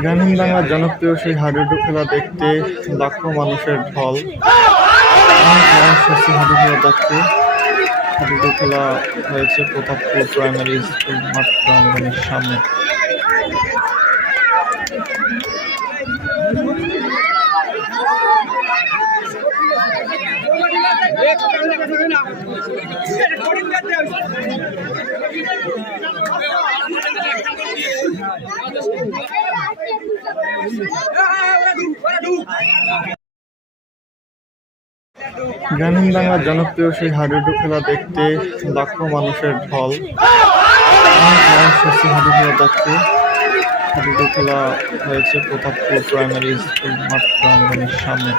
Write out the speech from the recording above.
গ্রামীণ বাংলার জনপ্রিয় সেই হাডুডু খেলা দেখতে লাখো মানুষের ঢল। হাডুডু খেলা দেখতে হাডুডু খেলা হয়েছে প্রতাপপুর প্রাইমারি স্কুল মাঠ প্রাঙ্গণের সামনে। গ্রামীণ বাংলার জনপ্রিয় সেই হাডুডু খেলা দেখতে লাখো মানুষের ঢল। হাডুডু খেলা দেখতে হাডুডু খেলা হয়েছে প্রতাপপুর প্রাইমারি স্কুল মাঠ প্রাঙ্গণের সামনে।